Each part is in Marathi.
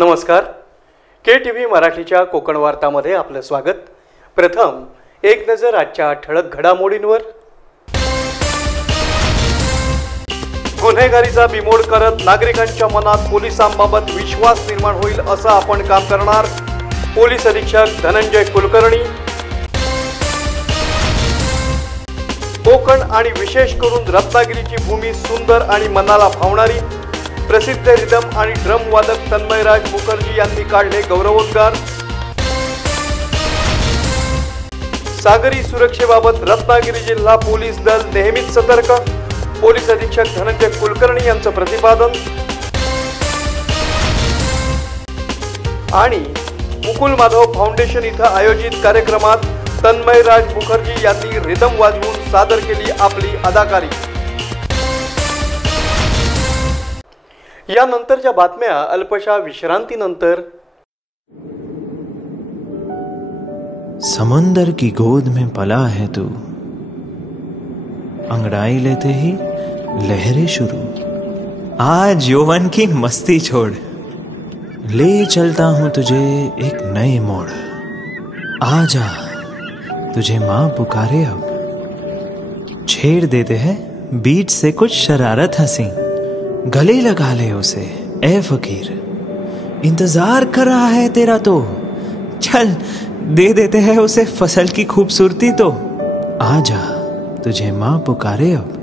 नमस्कार. KTV मराठीच्या कोकण वार्तामध्ये आपलं स्वागत. प्रथम एक नजर आजच्या ठळक घडामोडींवर. गुन्हेगारीचा बिमोड करत नागरिकांच्या मनात पोलिसांबाबत विश्वास निर्माण होईल असं आपण काम करणार. पोलीस अधीक्षक धनंजय कुलकर्णी. कोकण आणि विशेष करून रत्नागिरीची भूमी सुंदर आणि मनाला भावणारी. प्रसिद्ध रिदम आणि ड्रम वादक तन्मयराज मुखर्जी यांनी काढले गौरवोद्गार. सागरी सुरक्षेबाबत रत्नागिरी जिल्हा पोलीस दल नेहमीच सतर्क. पोलीस अधीक्षक धनंजय कुलकर्णी यांचं प्रतिपादन. आणि मुकुल माधव फाउंडेशन इथं आयोजित कार्यक्रमात तन्मयराज मुखर्जी यांनी रिदम वाजवून सादर केली आपली अदाकारी. यानंतरच्या बातम्या अल्पशा विश्रांतीनंतर. समुंदर की गोद में पला है तू, अंगड़ाई लेते ही लहरें शुरू. आज यौवन की मस्ती छोड़, ले चलता हूं तुझे एक नए मोड़. आजा तुझे माँ पुकारे अब, छेड़ देते हैं बीट से कुछ शरारत हंसी. गले लगा ले उसे ए फकीर, इंतजार कर रहा है तेरा तो. चल दे देते हैं उसे फसल की खूबसूरती तो. आजा तुझे माँ पुकारे अब,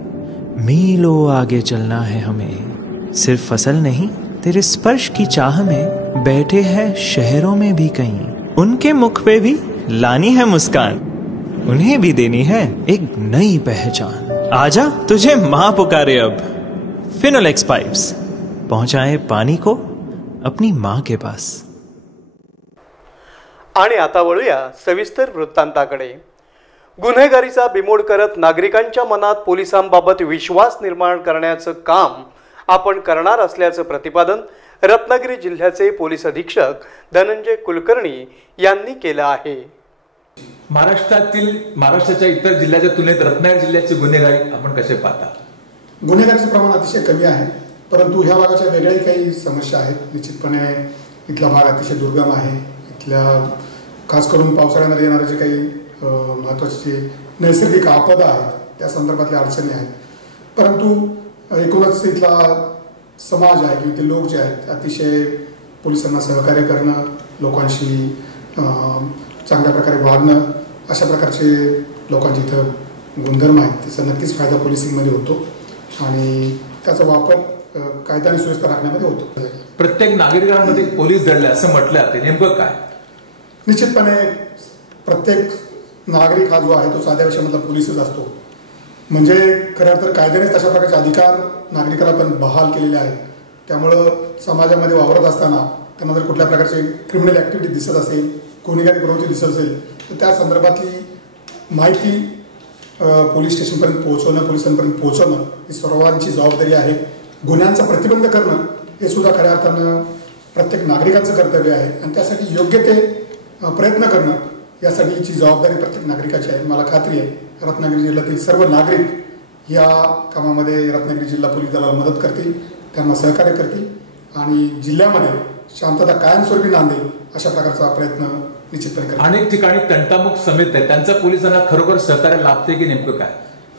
मीलों आगे चलना है हमें. सिर्फ फसल नहीं, तेरे स्पर्श की चाह में बैठे हैं शहरों में भी कहीं. उनके मुख पे भी लानी है मुस्कान, उन्हें भी देनी है एक नई पहचान. आजा तुझे माँ पुकारे अब. फिनोलेक्स पाइप्स पहुंचाए पानी को अपनी मां के पास. आणि आता वळूया सविस्तर वृत्तांताकडे. गुन्हेगारीचा बिमोड करत नागरिकांच्या मनात पोलिसांबाबत विश्वास निर्माण करण्याचं काम आपण करणार असल्याचं प्रतिपादन रत्नागिरी जिल्ह्याचे पोलीस अधीक्षक धनंजय कुलकर्णी यांनी केलं आहे. महाराष्ट्राच्या इतर जिल्ह्याच्या तुलनेत रत्नागिरी जिल्ह्याची गुन्हेगारी आपण कसे पाहता? गुन्हेगारीचं प्रमाण अतिशय कमी आहे, परंतु ह्या भागाच्या वेगळ्याही काही समस्या आहेत. निश्चितपणे इथला भाग अतिशय दुर्गम आहे. इथल्या खास करून पावसाळ्यामध्ये येणारे जे काही महत्त्वाचे नैसर्गिक आपदा आहेत त्या संदर्भातल्या अडचणी आहेत. परंतु एकूणच इथला समाज आहे किंवा इथले लोक जे आहेत अतिशय पोलिसांना सहकार्य करणं, लोकांशी चांगल्या प्रकारे वागणं, अशा प्रकारचे लोकांचे इथं गुणधर्म आहेत. त्याचा नक्कीच फायदा पोलिसिंगमध्ये होतो आणि त्याचा वापर कायदा आणि सुव्यवस्था राखण्यामध्ये होतो. प्रत्येक नागरिकांमध्ये पोलीस दडले असं म्हटलं ते नेमकं काय? निश्चितपणे प्रत्येक नागरिक हा जो आहे तो साध्या विषयामधला पोलीसच असतो. म्हणजे खरं तर कायद्यानेच तशा प्रकारचे अधिकार नागरिकाला पण बहाल केलेले आहेत. त्यामुळं समाजामध्ये वावरत असताना त्यांना जर कुठल्या प्रकारचे क्रिमिनल ॲक्टिव्हिटी दिसत असेल, गुन्हेगारी प्रवृत्ती दिसत असेल तर त्या संदर्भातली माहिती पोलीस स्टेशनपर्यंत पोहोचवणं, पोलिसांपर्यंत पोहोचवणं ही सर्वांची जबाबदारी आहे. गुन्ह्यांचा प्रतिबंध करणं हे सुद्धा खऱ्या अर्थानं प्रत्येक नागरिकांचं कर्तव्य आहे आणि त्यासाठी योग्य ते प्रयत्न करणं यासाठीची जबाबदारी प्रत्येक नागरिकाची आहे. मला खात्री आहे रत्नागिरी जिल्ह्यातील सर्व नागरिक या कामामध्ये रत्नागिरी जिल्हा पोलीस दलाला मदत करतील, त्यांना सहकार्य करतील आणि जिल्ह्यामध्ये शांतता कायमस्वरूपी नांदेल अशा प्रकारचा प्रयत्न निश्चितपणे करतील. अनेक ठिकाणी तंटामुक्त समित्या आहेत, त्यांचा पोलिसांना खरोखर सहकार्य लाभते की नेमकं काय?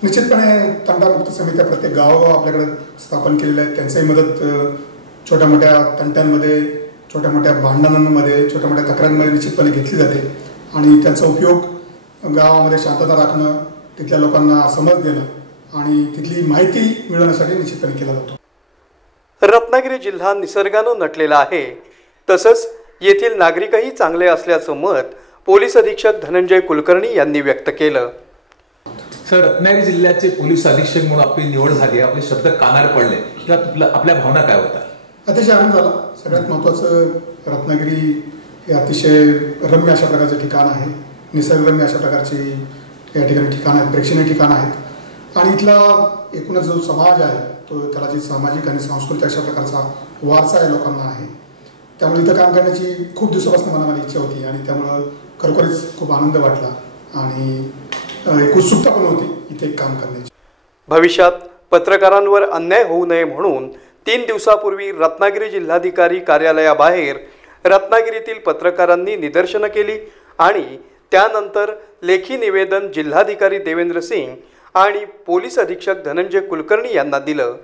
निश्चितपणे तंटामुक्त समित्या प्रत्येक गावोगाव आपल्याकडे स्थापन केलेल्या आहेत. त्यांचाही मदत छोट्या मोठ्या तंट्यांमध्ये, छोट्या मोठ्या भांडणांमध्ये, छोट्या मोठ्या तक्रारींमध्ये निश्चितपणे घेतली जाते आणि त्यांचा उपयोग गावामध्ये शांतता राखणं, तिथल्या लोकांना समज देणं आणि तिथली माहिती मिळवण्यासाठी निश्चितपणे केला जातो. रत्नागिरी जिल्हा निसर्गानं नटलेला आहे, तसंच येथील नागरिकही चांगले असल्याचं मत पोलीस अधीक्षक धनंजय कुलकर्णी यांनी व्यक्त केलं. सर, रत्नागिरी जिल्ह्याचे पोलीस अधीक्षक म्हणून आपली निवड झाली, आपले शब्द कानावर पडले, किंवा आपल्या भावना काय होता? अतिशय आनंद झाला. सगळ्यात महत्त्वाचं रत्नागिरी हे अतिशय रम्य अशा प्रकारचं ठिकाण आहे. निसर्गरम्य अशा प्रकारची या ठिकाणी ठिकाणं आहेत, प्रेक्षणीय ठिकाणं आहेत आणि इथला एकूणच जो समाज आहे तो त्याला जी सामाजिक आणि सांस्कृतिक अशा प्रकारचा वारसा आहे लोकांना आहे. त्यामुळे इथं काम करण्याची खूप दिवसापासून मनामध्ये इच्छा होती आणि त्यामुळं खरोखरच खूप आनंद वाटला आणि एक उत्सुकता पण होती इथे काम करण्याची. भविष्यात पत्रकारांवर अन्याय होऊ नये म्हणून 3 दिवसापूर्वी रत्नागिरी जिल्हाधिकारी कार्यालयाबाहेर रत्नागिरीतील पत्रकारांनी निदर्शनं केली आणि त्यानंतर लेखी निवेदन जिल्हाधिकारी देवेंद्र सिंग आणि पोलीस अधीक्षक धनंजय कुलकर्णी यांना दिलं.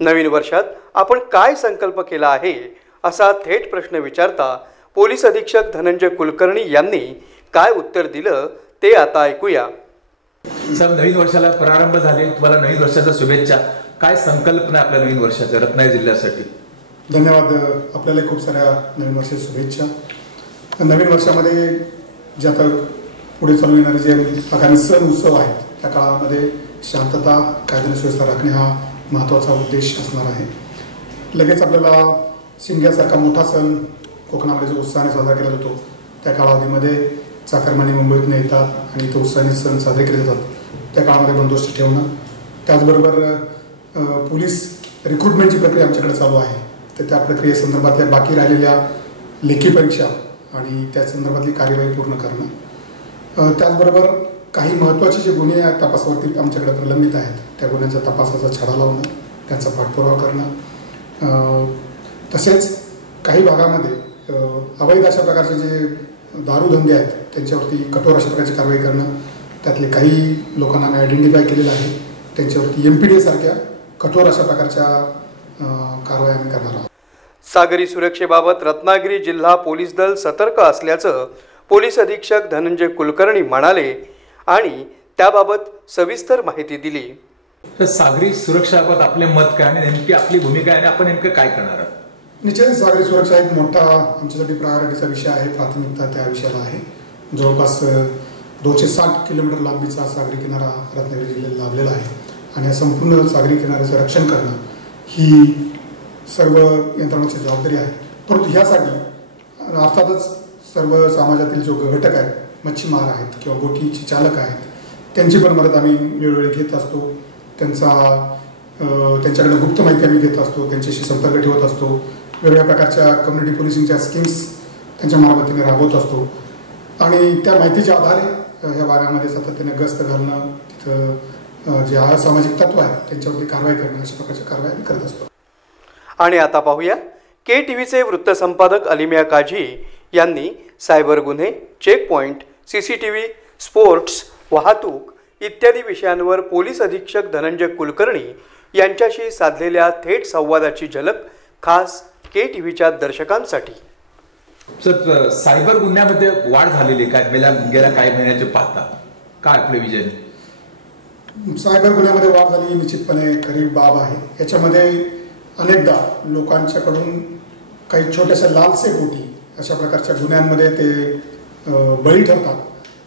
नवीन वर्षात आपण काय संकल्प केला आहे असा थेट प्रश्न विचारता पोलीस अधीक्षक धनंजय कुलकर्णी यांनी काय उत्तर दिलं ते आता ऐकूया. सर, नवीन वर्षाला प्रारंभ झाले, तुम्हाला नवीन वर्षाच्या शुभेच्छा. काय संकल्पना आपल्या नवीन वर्षाच्या रत्नागिरी जिल्ह्यासाठी? धन्यवाद. आपल्याला खूप साऱ्या नवीन वर्षाच्या शुभेच्छा. नवीन वर्षामध्ये जे आता पुढे चालू येणारे जे आगामी सण उत्सव आहेत त्या काळामध्ये शांतता, कायदा आणि सुव्यवस्था राखणे हा महत्त्वाचा उद्देश असणार आहे. लगेच आपल्याला शिमग्यासारखा मोठा सण कोकणामध्ये जो उत्साहाने साजरा केला जातो त्या कालावधीमध्ये चाकरमानी मुंबईतून येतात आणि तो उत्साहाने सण साजरे केले जातात. त्या काळामध्ये बंदोबस्त ठेवणं, त्याचबरोबर पोलीस रिक्रुटमेंटची प्रक्रिया आमच्याकडे चालू आहे, तर त्या प्रक्रियेसंदर्भातल्या बाकी राहिलेल्या लेखी परीक्षा आणि त्या संदर्भातली कार्यवाही पूर्ण करणं, त्याचबरोबर काही महत्त्वाचे जे गुन्हे तपासावरती आमच्याकडे प्रलंबित आहेत त्या गुन्ह्यांचा तपासाचा छडा लावणं, त्यांचा पाठपुरावा करणं, तसेच काही भागामध्ये अवैध अशा प्रकारचे जे दारूधंदे आहेत त्यांच्यावरती कठोर अशा प्रकारची कारवाई करणं, त्यातले काही लोकांना आम्ही आयडेंटिफाय केलेलं आहे, त्यांच्यावरती MPDA सारख्या कठोर अशा प्रकारच्या कारवाई आम्ही करणार आहोत. सागरी सुरक्षेबाबत रत्नागिरी जिल्हा पोलीस दल सतर्क असल्याचं पोलीस अधीक्षक धनंजय कुलकर्णी म्हणाले आणि त्याबाबत सविस्तर माहिती दिली. तर सागरी सुरक्षेबाबत आपले मत काय आणि नेमकी आपली भूमिका आहे आणि आपण नेमकं काय करणार आहोत? निश्चित सागरी सुरक्षा एक मोठा आमच्यासाठी प्रायोरिटीचा विषय आहे, प्राथमिकता त्या विषयाला आहे. जवळपास 260 किलोमीटर लांबीचा सागरी किनारा रत्नागिरी जिल्ह्यात लाभलेला आहे आणि या संपूर्ण सागरी किनाऱ्याचं रक्षण करणं ही सर्व यंत्रणांची जबाबदारी आहे. परंतु ह्यासाठी अर्थातच सर्व समाजातील जो घटक आहेत, मच्छीमार आहेत किंवा बोटीचे चालक आहेत, त्यांची पण मदत आम्ही वेळोवेळी घेत असतो. त्यांच्याकडे गुप्त माहिती आम्ही घेत असतो, त्यांच्याशी संपर्क ठेवत असतो, वेगवेगळ्या प्रकारच्या कम्युनिटी पोलिसिंगच्या स्कीम्स त्यांच्या मार्फतीने राबवत असतो आणि त्या माहितीच्या आधारे ह्या भागामध्ये सातत्याने गस्त घालणं, तिथं जे असामाजिक तत्व आहेत त्यांच्यावरती कारवाई करणं, अशा प्रकारच्या कारवाई आम्ही करत असतो. आणि आता पाहूया KTVचे वृत्तसंपादक अलिमिया काझी यांनी सायबर गुन्हे, चेकपॉइंट, CCTV, स्पोर्ट्स, वाहतूक इत्यादी विषयांवर पोलीस अधीक्षक धनंजय कुलकर्णी यांच्याशी साधलेल्या थेट संवादाची झलक खास KTVच्या दर्शकांसाठी. सर, सायबर गुन्ह्यामध्ये वाढ झालेली काय गेल्या काही महिन्याचे पाहता काय आपले विजय? सायबर गुन्ह्यामध्ये वाढ झाली निश्चितपणे खरी बाब आहे. याच्यामध्ये अनेकदा लोकांच्याकडून काही छोट्याशा लालसे पोटी अशा प्रकारच्या गुन्ह्यांमध्ये ते बळी ठरतात.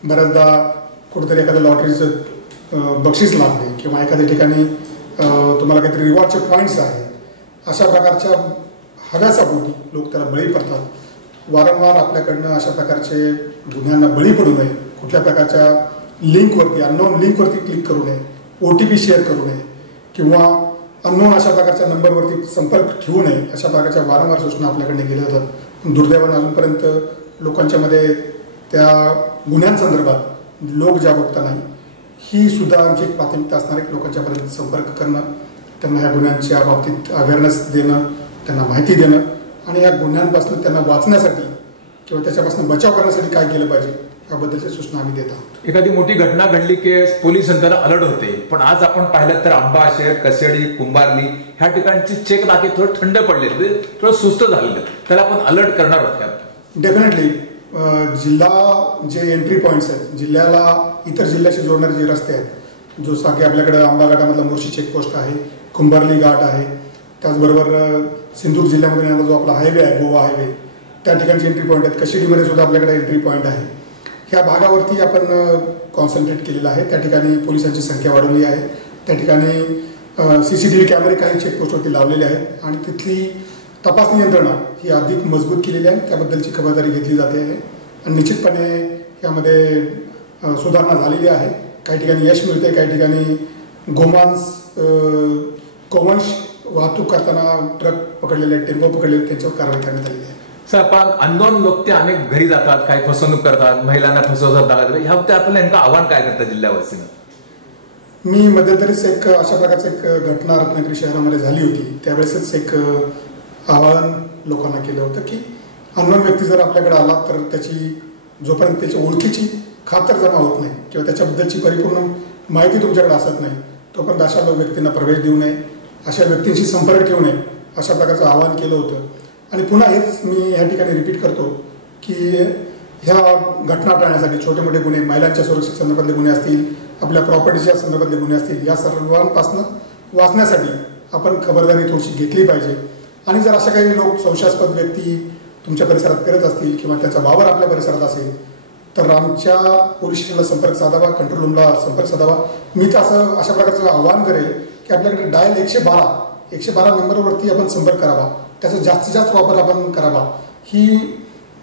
बऱ्याचदा कुठेतरी एखाद्या लॉटरीचं बक्षीस लागणे किंवा एखाद्या ठिकाणी तुम्हाला काहीतरी रिवॉर्डचे पॉईंट्स आहेत, अशा प्रकारच्या हव्यासापोटी लोक त्याला बळी पडतात. वारंवार आपल्याकडनं अशा प्रकारचे गुन्ह्यांना बळी पडू नये, कुठल्या प्रकारच्या लिंकवरती, अननोन लिंकवरती क्लिक करू नये, OTP शेअर करू नये किंवा अननोन अशा प्रकारच्या नंबरवरती संपर्क ठेवू नये, अशा प्रकारच्या वारंवार सूचना आपल्याकडे केल्या जातात. दुर्दैवाने अजूनपर्यंत लोकांच्यामध्ये त्या गुन्ह्यांसंदर्भात लोक जागरूकता नाही. ही सुद्धा आमची एक प्राथमिकता असणार आहे की लोकांच्यापर्यंत संपर्क करणं, त्यांना ह्या गुन्ह्यांच्या बाबतीत अवेअरनेस देणं, त्यांना माहिती देणं आणि या गुन्ह्यांपासून त्यांना वाचण्यासाठी किंवा त्याच्यापासून बचाव करण्यासाठी काय केलं पाहिजे याबद्दलची सूचना आम्ही देत आहोत. एखादी मोठी घटना घडली की पोलीस यंत्रणा अलर्ट होते, पण आज आपण पाहिलं तर आंबा शहर, कसेडी, कुंभारली ह्या ठिकाणची चेक नाके थोडं थंड पडले, थोडं सुस्त झालेलं, त्याला आपण अलर्ट करणार आहोत. डेफिनेटली जिल्हा जे एंट्री पॉईंट्स आहेत, जिल्ह्याला इतर जिल्ह्याशी जोडणारे जे रस्ते आहेत, जो की आपल्याकडे आंबा घाटामधला मोर्शी चेकपोस्ट आहे, कुंभारली घाट आहे, त्याचबरोबर सिंधूर जिल्ह्यामध्ये येणारा जो आपला हायवे आहे, गोवा हायवे, त्या ठिकाणचे एंट्री पॉईंट आहेत. कशिडीमध्ये सुद्धा आपल्याकडे एंट्री पॉईंट आहे. ह्या भागावरती आपण कॉन्सन्ट्रेट केलेलं आहे. त्या ठिकाणी पोलिसांची संख्या वाढवली आहे. त्या ठिकाणी CCTV कॅमेरे काही चेकपोस्टवरती लावलेले आहेत आणि तिथली तपासणी यंत्रणा ही अधिक मजबूत केलेली आहे. त्याबद्दलची खबरदारी घेतली जाते आहे आणि निश्चितपणे यामध्ये सुधारणा झालेली आहे. काही ठिकाणी यश मिळते, काही ठिकाणी गोवंश वाहतूक करताना ट्रक पकडलेले, टेम्पो पकडलेले, त्यांच्यावर कारवाई करण्यात आलेली आहे. पण अननोन लोक ते अनेक घरी जातात, काही फसवणूक करतात, महिलांना फसवतात. ह्या बाबतीत आपल्याला नेमकं आव्हान काय करतं जिल्ह्यावासीनं? मी मध्यंतरीच एक अशा प्रकारची एक घटना रत्नागिरी शहरामध्ये झाली होती. त्यावेळेसच एक आवाहन लोकांना केलं होतं की अननोन व्यक्ती जर आपल्याकडे आला तर त्याची जोपर्यंत त्याच्या ओळखीची खातर जमा होत नाही किंवा त्याच्याबद्दलची परिपूर्ण माहिती तुमच्याकडे असत नाही तोपर्यंत अशा व्यक्तींना प्रवेश देऊ नये, अशा व्यक्तींशी संपर्क ठेवू नये, अशा प्रकारचं आवाहन केलं होतं. आणि पुन्हा हेच मी या ठिकाणी रिपीट करतो की ह्या घटना टाळण्यासाठी छोटे मोठे गुन्हे, महिलांच्या सुरक्षे संदर्भातले गुन्हे असतील, आपल्या प्रॉपर्टीच्या संदर्भातले गुन्हे असतील, या सर्वांपासून वाचण्यासाठी आपण खबरदारी थोडीशी घेतली पाहिजे. आणि जर अशा काही लोक संशयास्पद व्यक्ती तुमच्या परिसरात फिरत असतील किंवा त्याचा वावर आपल्या परिसरात असेल तर आमच्या पोलीस स्टेशनला संपर्क साधावा, कंट्रोल रूमला संपर्क साधावा. मी तर अशा प्रकारचं आवाहन करेल की आपल्याकडे डायल 112 नंबरवरती आपण संपर्क करावा, त्याचा जास्तीत जास्त वापर आपण करावा. ही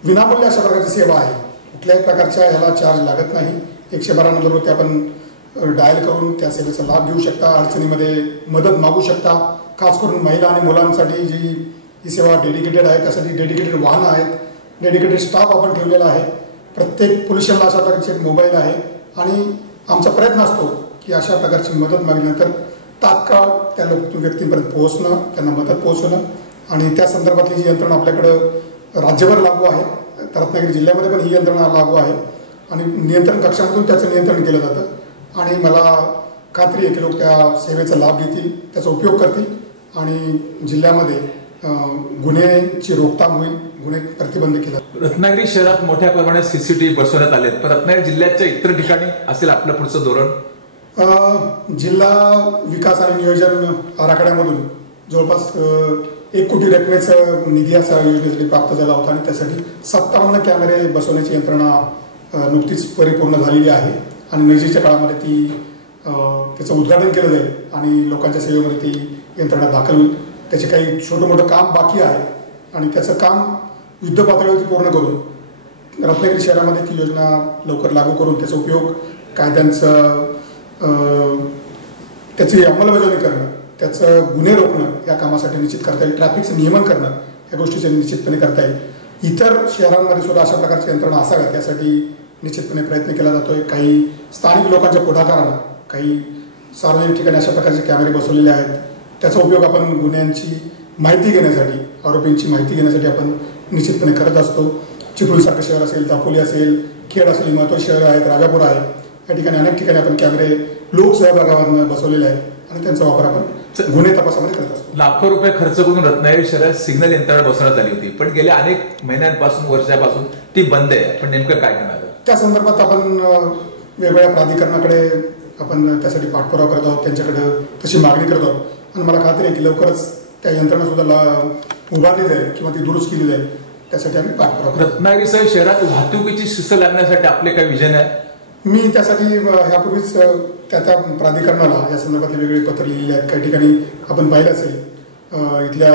विनामूल्य अशा प्रकारची सेवा आहे, कुठल्याही प्रकारच्या ह्याला चार्ज लागत नाही. 112 नंबरवरती आपण डायल करून त्या सेवेचा लाभ घेऊ शकता, अडचणीमध्ये मदत मागू शकता. खास करून महिला आणि मुलांसाठी ही सेवा डेडिकेटेड आहे, त्यासाठी डेडिकेटेड वाहनं आहेत, डेडिकेटेड स्टाफ आपण ठेवलेला आहे. प्रत्येक पोलीस स्टेशनला अशा प्रकारचे एक मोबाईल आहे आणि आमचा प्रयत्न असतो की अशा प्रकारची मदत मागल्यानंतर तात्काळ त्या व्यक्तींपर्यंत पोहोचणं, त्यांना मदत पोहोचवणं. आणि त्या संदर्भातली जी यंत्रणा आपल्याकडं राज्यभर लागू आहे, तर रत्नागिरी जिल्ह्यामध्ये पण ही यंत्रणा लागू आहे आणि नियंत्रण कक्षामधून त्याचं नियंत्रण केलं जातं. आणि मला खात्री आहे की लोक त्या सेवेचा लाभ घेतील, त्याचा उपयोग करतील आणि जिल्ह्यामध्ये गुन्ह्यांची रोकथाम होईल, गुन्हे प्रतिबंध केला. रत्नागिरी शहरात मोठ्या प्रमाणात सीसीटीव्ही बसवण्यात आलेत, पण रत्नागिरी जिल्ह्याच्या इतर ठिकाणी असेल आपलं पुढचं धोरण? जिल्हा विकास आणि नियोजन आराखड्यामधून जवळपास 1 कोटी रकमेचा निधी असा योजनेसाठी प्राप्त झाला होता आणि त्यासाठी 57 कॅमेरे बसवण्याची यंत्रणा नुकतीच परिपूर्ण झालेली आहे आणि नजीकच्या काळामध्ये त्याचं उद्घाटन केलं जाईल आणि लोकांच्या सेवेमध्ये ती यंत्रणा दाखल होईल. त्याचे काही छोटं मोठं काम बाकी आहे आणि त्याचं काम युद्ध पातळीवरती पूर्ण करून रत्नागिरी शहरामध्ये ती योजना लवकर लागू करून त्याचा उपयोग कायद्यांचं त्याची अंमलबजावणी करणं, त्याचं गुन्हे रोखणं या कामासाठी निश्चित करता येईल. ट्रॅफिकचं नियमन करणं या गोष्टीचे निश्चितपणे करता येईल. इतर शहरांमध्ये सुद्धा अशा प्रकारची यंत्रणा असाव्यात यासाठी निश्चितपणे प्रयत्न केला जातोय. काही स्थानिक लोकांच्या पुढाकारानं काही सार्वजनिक ठिकाणी अशा प्रकारचे कॅमेरे बसवलेले आहेत. त्याचा उपयोग आपण गुन्ह्यांची माहिती घेण्यासाठी, आरोपींची माहिती घेण्यासाठी आपण निश्चितपणे करत असतो. चिपळूणसारखं शहर असेल, दापोली असेल, खेड असेल, महत्त्वाची शहरं आहेत, राजापूर आहे, या ठिकाणी अनेक ठिकाणी आपण कॅमेरे लोकसहभागावर बसवलेले आहेत आणि त्यांचा वापर आपण गुन्हे तपासामध्ये करत असतो. लाखो रुपये खर्च करून रत्नागिरी शहरात सिग्नल यंत्रणा बसवण्यात आली होती, पण गेल्या अनेक महिन्यांपासून, वर्षापासून ती बंद आहे. पण नेमकं काय करणार? त्या संदर्भात आपण वेगवेगळ्या प्राधिकरणाकडे आपण त्यासाठी पाठपुरावा करत आहोत, त्यांच्याकडे तशी मागणी करत आहोत आणि मला खात्री आहे की लवकरच त्या यंत्रणा सुद्धा उभारली जाईल किंवा ती दुरुस्त केली जाईल. त्यासाठी आम्ही पाठपुरावा करतो. रत्नागिरीसह शहरात वाहतुकीची शिस्त लागण्यासाठी आपले काय विजन आहे? मी त्यासाठी यापूर्वीच त्या प्राधिकरणाला या संदर्भातले वेगवेगळे पत्र लिहिलेले आहेत. काही ठिकाणी आपण पाहिलं असेल इथल्या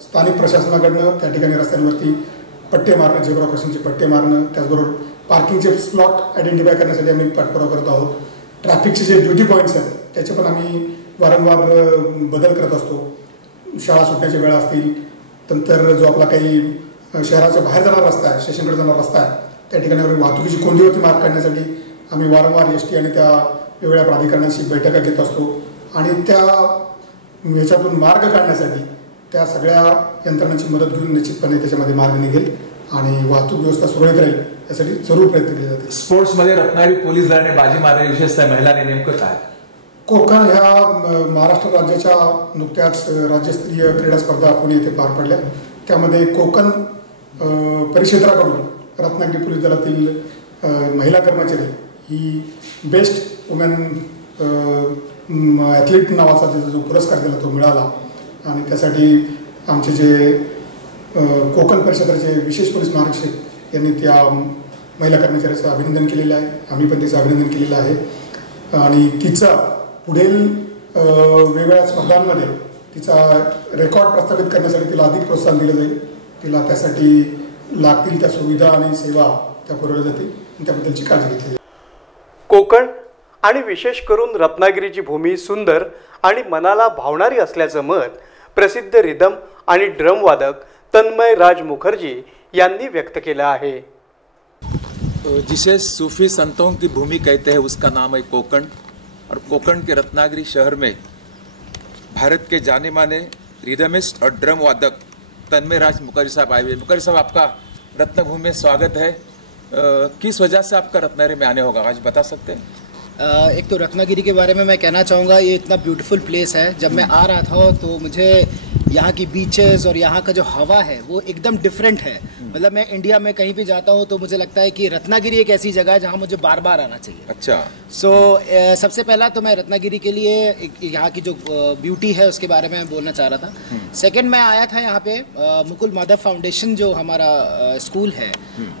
स्थानिक प्रशासनाकडनं त्या ठिकाणी रस्त्यांवरती पट्टे मारणं, झेब्रा क्रॉसिंगचे पट्टे मारणं, त्याचबरोबर पार्किंगचे स्लॉट आयडेंटिफाय करण्यासाठी आम्ही पाठपुरावा करत आहोत. ट्रॅफिकचे जे ड्युटी पॉईंट्स आहेत त्याचे पण आम्ही वारंवार बदल करत असतो. शाळा सुटण्याच्या वेळा असतील, नंतर जो आपला काही शहराच्या बाहेर जाणारा रस्ता आहे, स्टेशनकडे जाणारा रस्ता आहे, त्या ठिकाणी वाहतुकीची कोंडीवरती मार्ग काढण्यासाठी आम्ही वारंवार एसटी आणि त्या वेगवेगळ्या प्राधिकरणांशी बैठका घेत असतो आणि त्या ह्याच्यातून मार्ग काढण्यासाठी त्या सगळ्या यंत्रणांची मदत घेऊन निश्चितपणे त्याच्यामध्ये मार्ग निघेल आणि वाहतूक व्यवस्था सुरळीत राहील यासाठी जरूर प्रयत्न केले जाते. स्पोर्ट्समध्ये रत्नागिरी पोलीस दलाने बाजी मारली, विशेषतः महिलांनी, नेमकं काय? कोकण ह्या महाराष्ट्र राज्याच्या नुकत्याच राज्यस्तरीय क्रीडा स्पर्धा पुणे येथे पार पडल्या. त्यामध्ये कोकण परिक्षेत्राकडून रत्नागिरी पोलीस दलातील महिला कर्मचारी ही बेस्ट वुमेन ॲथलीट नावाचा जो पुरस्कार दिला तो मिळाला आणि त्यासाठी आमचे जे कोकण परिक्षेत्राचे विशेष पोलीस महानिरीक्षक यांनी त्या महिला कर्मचाऱ्याचं अभिनंदन केलेलं आहे. आम्ही पण तिचं अभिनंदन केलेलं आहे आणि तिचा पुढील वेगवेगळ्या स्पर्धांमध्ये तिचा रेकॉर्ड प्रस्थापित करण्यासाठी तिला अधिक प्रोत्साहन दिलं जाईल. तिला त्यासाठी लागतील त्या सुविधा आणि सेवा त्या पुरवल्या जातील आणि त्याबद्दलची काळजी घेतली जाईल. कोकण आणि विशेष करून रत्नागिरीची भूमी सुंदर आणि मनाला भावणारी असल्याचं मत प्रसिद्ध रिदम आणि ड्रम वादक तन्मय राज मुखर्जी यांनी व्यक्त केला आहे। जिसे सूफी संतों की भूमि कहते हैं उसका नाम है कोकण, और कोकण के रत्नागिरी शहर में भारत के जाने माने रिदमिस्ट और ड्रम वादक तन्मय राज मुखर्जी साहब आए हुए। मुखर्जी साहब, आपका रत्नभूमि में स्वागत है। किस वजह से आपका रत्नागिरी में आने होगा, आज बता सकते हैं? एक तो रत्नागिरी के बारे में मैं कहना चाहूँगा, ये इतना ब्यूटीफुल प्लेस है। जब मैं आ रहा था तो मुझे यहाँ की बीचेस और यहाँ का जो हवा है वो एकदम डिफरेंट है। मतलब मैं इंडिया में कहीं भी जाता हूँ तो मुझे लगता है कि रत्नागिरी एक ऐसी जगह है जहाँ मुझे बार बार आना चाहिए। अच्छा। सबसे पहला तो मैं रत्नागिरी के लिए यहाँ की जो ब्यूटी है उसके बारे में बोलना चाह रहा था। सेकंड, मैं आया था यहाँ पे मुकुल माधव फाउंडेशन जो हमारा स्कूल है,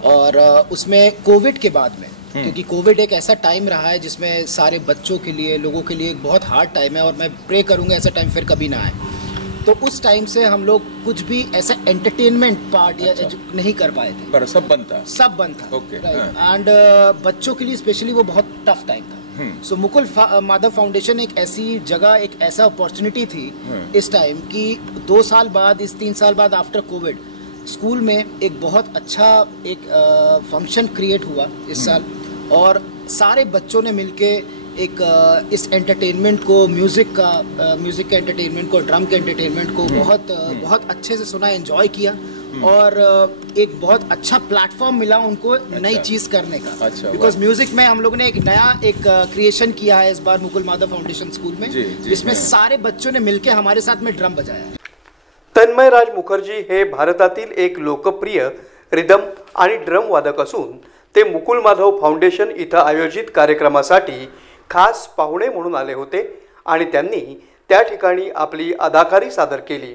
और उसमें कोविड के बाद में, क्योंकि कोविड एक ऐसा टाइम रहा है जिसमें सारे बच्चों के लिए, लोगों के लिए एक बहुत हार्ड टाइम है, और मैं प्रे करूँगा ऐसा टाइम फिर कभी ना आए। तो उस टाइम से हम लोग कुछ भी ऐसा एंटरटेनमेंट पार्ट या नहीं कर पाए थे, पर सब बंद था। ओके। एंड बच्चों के लिए स्पेशली वो बहुत टफ टाइम था। सो मुकुल माधव फाउंडेशन एक ऐसी जगह, एक ऐसा अपॉर्चुनिटी थी इस टाइम कि 2 साल बाद, इस 3 साल बाद आफ्टर कोविड, स्कूल में एक बहुत अच्छा एक फंक्शन क्रिएट हुआ इस साल, और सारे बच्चों ने मिलके एक इस एंटरटेनमेंट को, म्यूज़िक के एंटरटेनमेंट को, ड्रम के एंटरटेनमेंट को बहुत अच्छे से सुना, एंजॉय किया, और एक बहुत अच्छा प्लेटफॉर्म मिला उनको नई चीज़ करने का। बिकॉज म्यूज़िक में हम लोग ने एक नया क्रिएशन किया है इस बार मुकुल माधव फाउंडेशन स्कूल में, जिसमें सारे बच्चों ने मिलके हमारे साथ में ड्रम बजाया। तन्मय राज मुखर्जी हे भारतातील एक लोकप्रिय रिदम आणि ड्रम वादक असून ते मुकुल माधव फाउंडेशन इथं आयोजित कार्यक्रमासाठी खास पाहुणे म्हणून आले होते आणि त्यांनी त्या ठिकाणी आपली अदाकारी सादर केली।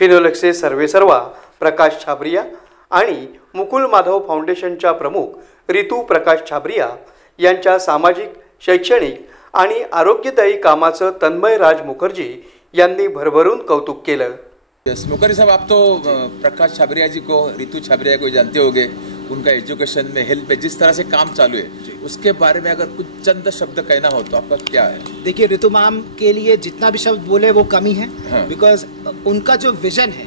फिनोलेक्सचे सर्वेसर्वा प्रकाश छाबरिया आणि मुकुल माधव फाउंडेशनच्या प्रमुख रितू प्रकाश छाबरिया यांच्या सामाजिक, शैक्षणिक आणि आरोग्यदायी कामाचं तन्मय राज मुखर्जी यांनी भरभरून कौतुक केलं। मुखर्जी साहब, आप तो प्रकाश छाबरिया जी को, रितू छाबरिया को जानते होंगे। उनका एजुकेशन में, हेल्थ पे जिस तरह से काम चालू है, उसके बारे में अगर कुछ चंद शब्द कहना हो तो आपका क्या है? देखिए, रितु मैम के लिए जितना भी शब्द बोले वो कम ही है। बिकॉज उनका जो विजन है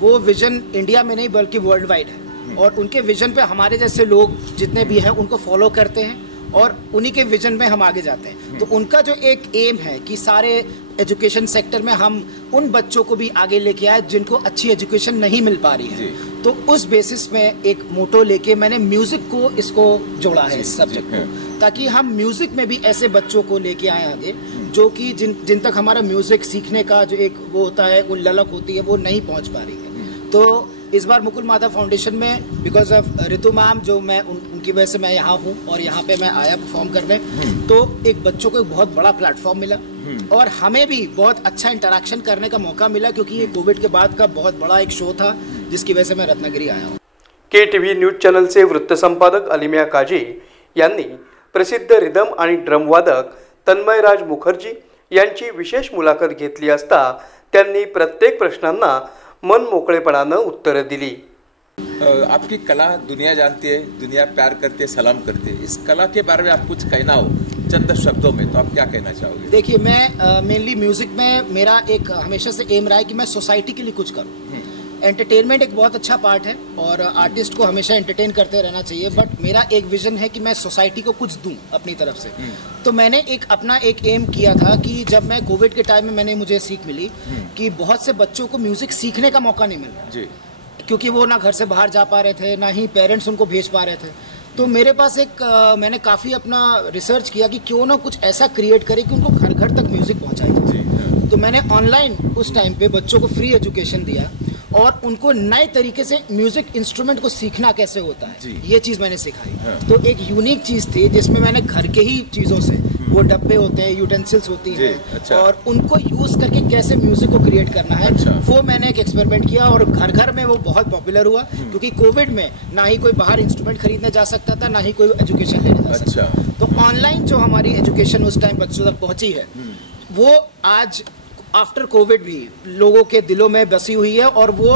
वो विजन इंडिया में नहीं बल्कि वर्ल्ड वाइड है, और उनके विजन पे हमारे जैसे लोग जितने भी हैं उनको फॉलो करते हैं, और उन्हीं के विजन में हम आगे जाते हैं। तो उनका जो एक एम है कि सारे एजुकेशन सेक्टर में हम उन बच्चों को भी आगे लेके आए जिनको अच्छी एजुकेशन नहीं मिल पा रही है, तो उस बेसिस में एक मोटो लेके मैंने म्यूजिक को इसको जोड़ा है इस सब्जेक्ट को, ताकि हम म्यूजिक में भी ऐसे बच्चों को लेके आए आगे जो कि जिन तक हमारा म्यूजिक सीखने का जो एक वो होता है, वो ललक होती है, वो नहीं पहुंच पा रही है। तो इस बार मुकुल माधव फाउंडेशन में बिकॉज ऑफ रितु मैम, जो मैं उनकी वजह से मैं यहाँ हूँ और यहाँ पे मैं आया परफॉर्म करने, तो एक बच्चों को एक बहुत बड़ा प्लेटफॉर्म मिला, और हमें भी बहुत अच्छा इंटरेक्शन करने का मौका मिला, क्योंकि ये कोविड के बाद का बहुत बड़ा एक शो था जिसकी वजह से मैं रत्नागिरी आया हूँ। KTV न्यूज चॅनलचे वृत्त संपादक अलिमिया काजी यांनी प्रसिद्ध रिदम आणि ड्रम वादक तन्मय राज मुखर्जी यांची विशेष मुलाखत घेतली असता त्यांनी प्रत्येक प्रश्नांना मन मोकळेपणानं उत्तरे दिली। आपकी कला दुनिया जानती है, दुनिया प्यार करती है, सलाम करती है। इस कला के बारे में आप कुछ कहना हो, चंद शब्दों में, तो आप क्या कहना चाहोगे? देखिए, मैं मेनली म्यूजिक में मेरा एक हमेशा से एम रहा है कि मैं सोसाइटी के लिए कुछ करूं। एंटरटेनमेंट एक बहुत अच्छा पार्ट है और आर्टिस्ट को हमेशा एंटरटेन करते रहना चाहिए, बट मेरा एक विजन है कि मैं सोसाइटी को कुछ दूं अपनी तरफ से। तो मैंने अपना एक एम किया था कि जब मैं कोविड के टाइम में मुझे सीख मिली कि बहुत से बच्चों को म्यूजिक सीखने का मौका नहीं मिल रहा जी, क्योंकि वो ना घर से बाहर जा पा रहे थे, ना ही पेरेंट्स उनको भेज पा रहे थे। तो मेरे पास मैंने काफ़ी अपना रिसर्च किया कि क्यों ना कुछ ऐसा क्रिएट करे कि उनको घर घर तक म्यूजिक पहुंचाई जाए। तो मैंने ऑनलाइन उस टाइम पे बच्चों को फ्री एजुकेशन दिया और उनको नए तरीके से म्यूजिक इंस्ट्रूमेंट को सीखना कैसे होता है, ये चीज़ मैंने सिखाई। तो एक यूनिक चीज़ थी जिसमें मैंने घर के ही चीज़ों से, वो डब्बे होते हैं, यूटेंसिल्स होती हैं, अच्छा। और उनको यूज करके कैसे म्यूजिक को क्रिएट करना है, अच्छा। वो मैंने एक एक्सपेरिमेंट किया और घर घर में वो बहुत पॉपुलर हुआ क्योंकि कोविड में ना ही कोई बाहर इंस्ट्रूमेंट खरीदने जा सकता था, ना ही कोई एजुकेशन लेने जा सकता था। तो ऑनलाइन जो हमारी एजुकेशन उस टाइम बच्चों तक पहुंची है, वो आज आफ्टर कोविड भी लोगों के दिलों में बसी हुई है। और वो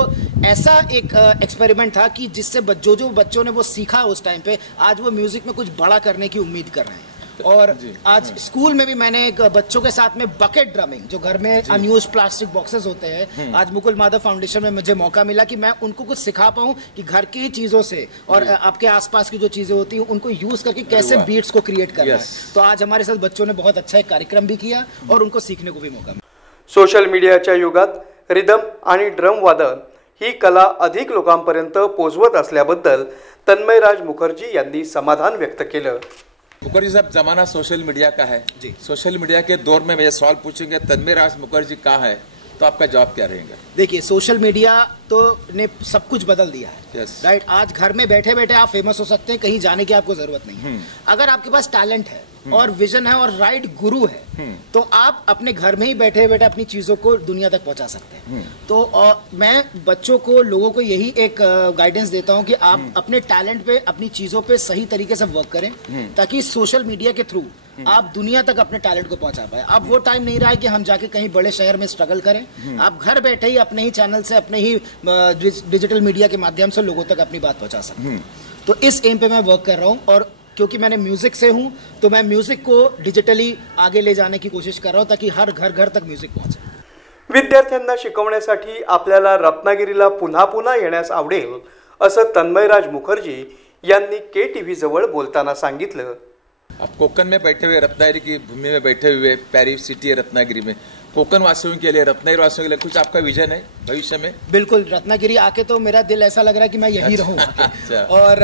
ऐसा एक एक्सपेरिमेंट था कि जिससे जो बच्चों ने वो सीखा उस टाइम पे, आज वो म्यूजिक में कुछ बड़ा करने की उम्मीद कर रहे हैं। और आज स्कूल में भी मैंने एक बच्चों के साथ में बकेट ड्रमिंग, जो घर में अनयूज प्लास्टिक बॉक्सेस होते हैं, आज मुकुल माधव फाउंडेशन में मुझे मौका मिला कि मैं उनको कुछ सिखा पाऊं कि घर की ही चीजों से और आपके आसपास की जो चीजें होती हैं उनको यूज करके कैसे बीट्स को क्रिएट करना है। तो आज हमारे साथ बच्चों ने बहुत अच्छा एक कार्यक्रम भी किया और उनको सीखने को भी मौका मिला। सोशल मीडियाच्या युगात रिदम आणि ड्रम वादन ही कला अधिक लोकांपर्यंत पोहोचवत असल्याबद्दल तन्मयराज मुखर्जी यांनी समाधान व्यक्त केलं। मुखर्जी साहब, जमाना सोशल मीडिया का है जी। सोशल मीडिया के दौर में मुझे सवाल पूछेंगे तन्मयराज मुखर्जी कहाँ है, तो आपका जवाब क्या रहेगा? देखिए, सोशल मीडिया तो ने सब कुछ बदल दिया है, राइट। आज घर में बैठे बैठे आप फेमस हो सकते हैं, कहीं जाने की आपको जरूरत नहीं है। अगर आपके पास टैलेंट है और विजन है और राइट गुरु है, तो आप अपने घर में ही बैठे बैठे अपनी चीजों को दुनिया तक पहुंचा सकते हैं। तो मैं बच्चों को, लोगों को यही एक गाइडेंस देता हूं कि आप अपने टैलेंट पे, अपनी चीजों पे सही तरीके से वर्क करें, ताकि सोशल मीडिया के थ्रू आप दुनिया तक अपने टैलेंट को पहुंचा पाए। अब वो टाइम नहीं रहा है कि हम जाके कहीं बड़े शहर में स्ट्रगल करें। आप घर बैठे ही अपने ही चैनल से, अपने ही डिजिटल मीडिया के माध्यम से लोगों तक अपनी बात पहुंचा सकते हैं। तो इस एम पे मैं वर्क कर रहा हूं और क्योंकि मैंने म्यूजिक से हूं, तो मैं म्यूजिक को डिजिटली आगे ले जाने की कोशिश कर रहा हूं ताकि हर घर घर तक म्यूजिक पहुंचे। विद्यार्थ्यांना शिकवण्यासाठी आपल्याला रत्नागिरीला पुन्हा पुन्हा येण्यास आवडेल असं तन्मयराज मुखर्जी यांनी KTV जवळ बोलताना सांगितलं। आप कोकण में बैठे हुए, रत्नागिरी की भूमि में बैठे हुए, प्यारी सिटी है रत्नागिरी में, कोकण वासियों के लिए, रत्नागिरी वासियों के लिए कुछ आपका विजन है भविष्य में? बिल्कुल, रत्नागिरी आके तो मेरा दिल ऐसा लग रहा है कि मैं यही रहूं। और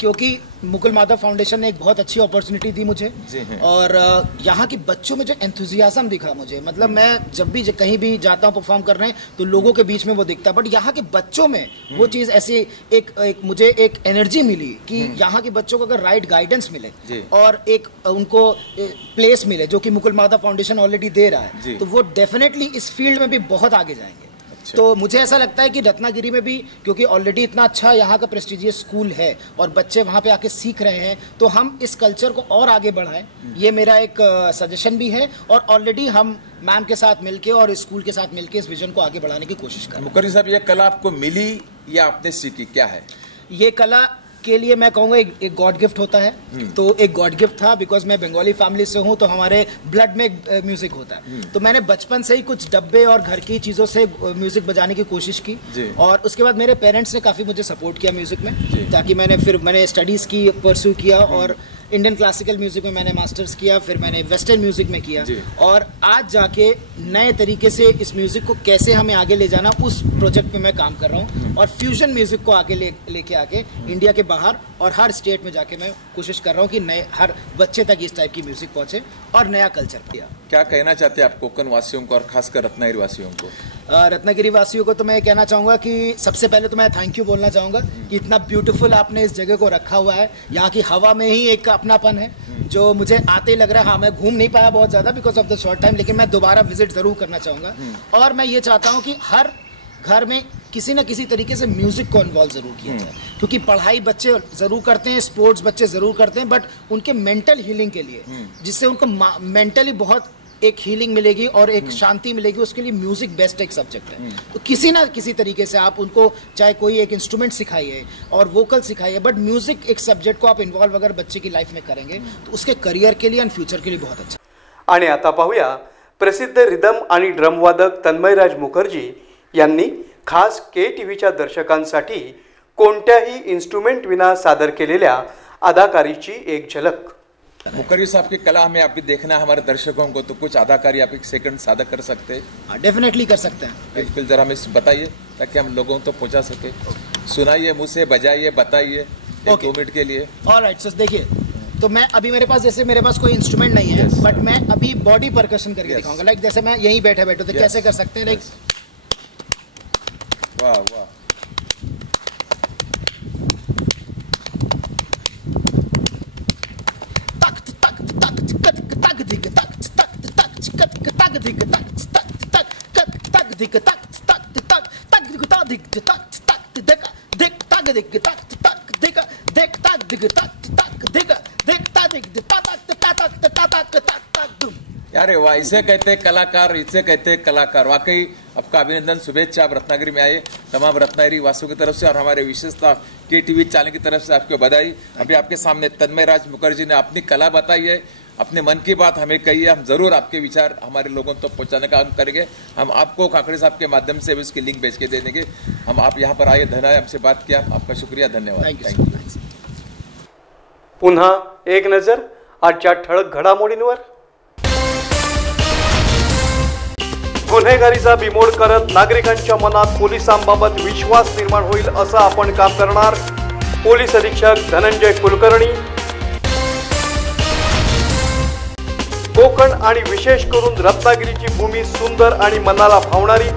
क्योंकि मुकुल माधव फाउंडेशन ने एक बहुत अच्छी अपॉर्चुनिटी दी मुझे, और यहाँ के बच्चों में जो एंथुजियाज्म दिखा मुझे, मतलब मैं जब भी कहीं भी जाता हूँ परफॉर्म करने, तो लोगों के बीच में वो दिखता है, बट यहाँ के बच्चों में वो चीज़ ऐसी मुझे एक एनर्जी मिली कि यहाँ के बच्चों को अगर राइट गाइडेंस मिले और एक उनको प्लेस मिले, जो कि मुकुल माधव फाउंडेशन ऑलरेडी दे रहा है, तो वो डेफिनेटली इस फील्ड में भी बहुत आगे जाएंगे। तो मुझे ऐसा लगता है कि रत्नागिरी में भी, क्योंकि ऑलरेडी इतना अच्छा यहाँ का प्रेस्टिजियस स्कूल है और बच्चे वहाँ पे आके सीख रहे हैं, तो हम इस कल्चर को और आगे बढ़ाएं, ये मेरा एक सजेशन भी है। और ऑलरेडी हम मैम के साथ मिलके और स्कूल के साथ मिलके इस विजन को आगे बढ़ाने की कोशिश कर रहे हैं। मुखर्जी साहब, ये कला आपको मिली या आपने सीखी, क्या है ये कला? के लिए मैं कहूँगा एक गॉड गिफ्ट होता है। तो एक गॉड गिफ्ट था, बिकॉज मैं बंगाली फैमिली से हूँ, तो हमारे ब्लड में म्यूजिक होता है। तो मैंने बचपन से ही कुछ डब्बे और घर की चीज़ों से म्यूजिक बजाने की कोशिश की, और उसके बाद मेरे पेरेंट्स ने काफ़ी मुझे सपोर्ट किया म्यूजिक में, ताकि मैंने स्टडीज़ की परस्यू किया, और इंडियन क्लासिकल म्यूजिक में मैंने मास्टर्स किया, फिर मैंने वेस्टर्न म्यूजिक में किया, और आज जाके नए तरीके से इस म्यूजिक को कैसे हमें आगे ले जाना, उस प्रोजेक्ट पे मैं काम कर रहा हूँ। और फ्यूजन म्यूजिक को आगे लेके आके इंडिया के बाहर और हर स्टेट में जाके मैं कोशिश कर रहा हूँ कि हर बच्चे तक इस टाइप की म्यूजिक पहुंचे और नया कल्चर किया। क्या कहना चाहते हैं आप कोकण वासियों को और खासकर रत्नागिरी वासियों को? रत्नागिरी वासियों को तो मैं कहना चाहूँगा कि सबसे पहले तो मैं थैंक यू बोलना चाहूँगा कि इतना ब्यूटीफुल आपने इस जगह को रखा हुआ है। यहाँ की हवा में ही एक अपनापन है जो मुझे आते ही लग रहा है। हाँ, मैं घूम नहीं पाया बहुत ज़्यादा because of the short time, लेकिन मैं दोबारा विजिट ज़रूर करना चाहूँगा। और मैं ये चाहता हूँ कि हर घर में किसी न किसी तरीके से म्यूजिक को इन्वॉल्व जरूर किया जाए, क्योंकि पढ़ाई बच्चे जरूर करते हैं, स्पोर्ट्स बच्चे जरूर करते हैं, बट उनके मेंटल हीलिंग के लिए, जिससे उनको मेंटली बहुत एक हीलिंग मिलेगी और एक शांति मिलेगी, उसके लिए म्यूजिक बेस्ट एक सब्जेक्ट है। तो किसी ना किसी तरीके से आप उनको चाहे कोई एक इंस्ट्रूमेंट सिखाइए और वोकल सिखाइए, बट म्यूजिक एक सब्जेक्ट को आप इन्वॉल्व अगर बच्चे की लाइफ में करेंगे तो उसके करियर के लिए एंड फ्यूचर के लिए बहुत अच्छा। आणि आता पाहूया प्रसिद्ध रिदम आणि ड्रम वादक तन्मयराज मुखर्जी यांनी खास KTVच्या दर्शकांसाठी कोणत्याही इन्स्ट्रुमेंट विना सादर केलेल्या अदाकारीची एक झलक। मुखर्जी साहब की कला हमें अभी देखना है हमारे दर्शकों को, तो कुछ अदाकारी आप एक सेकंड सादा कर सकते हैं? डेफिनेटली कर सकते हैं। बिल्कुल, जरा हमें बताइए ताकि हम लोगों तक पहुंचा सके। सुनाइए, मुझसे बजाइए, बताइए 2 मिनट के लिए। ऑलराइट, सो देखिए, तो मैं अभी मेरे पास कोई इंस्ट्रूमेंट नहीं है, बट मैं अभी बॉडी परकशन करके दिखाऊंगा। लाइक जैसे मैं यहीं बैठे तो कैसे कर सकते हैं, लाइक वाह वाह, अरे वाह, इसे कहते हैं कलाकार, इसे कहते हैं कलाकार। वाकई आपका अभिनंदन, शुभेच्छा। आप रत्नागिरी में आए, तमाम रत्नागिरी वासियों की तरफ से और हमारे विशेषता KTV चैनल की तरफ से आपको बधाई। अभी आपके सामने तन्मयराज मुखर्जी ने अपनी कला बताई है, अपने मन की बात हमें कही है। हम जरूर आपके विचार हमारे लोगों तक तो पहुंचाने का काम करेंगे। हम आपको काकड़े साहब के माध्यम से उसकी लिंक भेज के दे देंगे। हम आप यहाँ पर आए, धन्यवाद, हमसे बात किया, आपका शुक्रिया, धन्यवाद। Thank you. पुन्हा एक नजर आजच्या ठळक घडामोडींवर। गुन्हेगारीचा बिमोड करत नागरिकांच्या मनात पोलिसांबाबत विश्वास निर्माण होईल असं आपण काम करणार। पोलीस अधीक्षक धनंजय कुलकर्णी। कोकण आणि विशेष करून रत्नागिरीची भूमी सुंदर आणि मनाला भावणारी।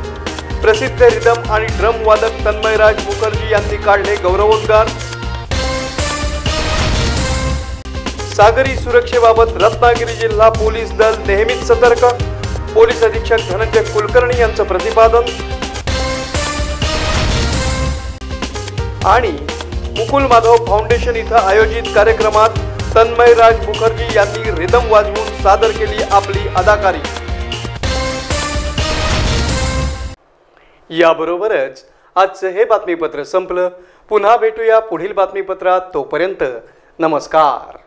प्रसिद्ध रिदम आणि ड्रम वादक तन्मयराज मुखर्जी यांनी काढले गौरवोद्गार। सागरी सुरक्षेबाबत रत्नागिरी जिल्हा पोलीस दल नेहमीच सतर्क। पोलीस अधीक्षक धनंजय कुलकर्णी यांचं प्रतिपादन। आणि मुकुल माधव फाउंडेशन इथं आयोजित कार्यक्रमात तन्मयराज मुखर्जी यांनी रिदम वाजवून सादर केली आपली अदाकारी। याबरोबरच आजचं हे बातमीपत्र संपलं। पुन्हा भेटूया पुढील बातमीपत्रात, तोपर्यंत नमस्कार।